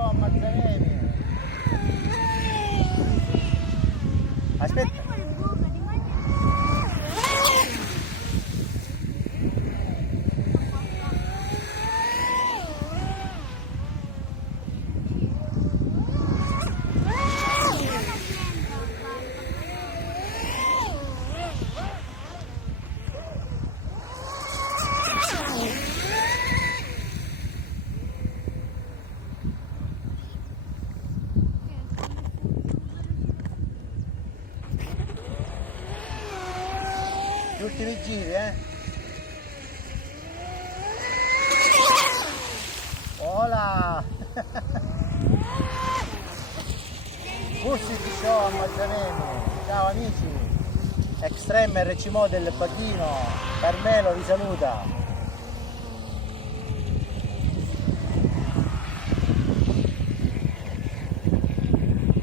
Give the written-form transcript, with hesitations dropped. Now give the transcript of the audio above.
show a Mazzaremi. Aspetta. Gli ultimi giri, Hola! Music show a Mazzaremi. Ciao amici! Extreme RC Model Baghino, Carmelo vi saluta.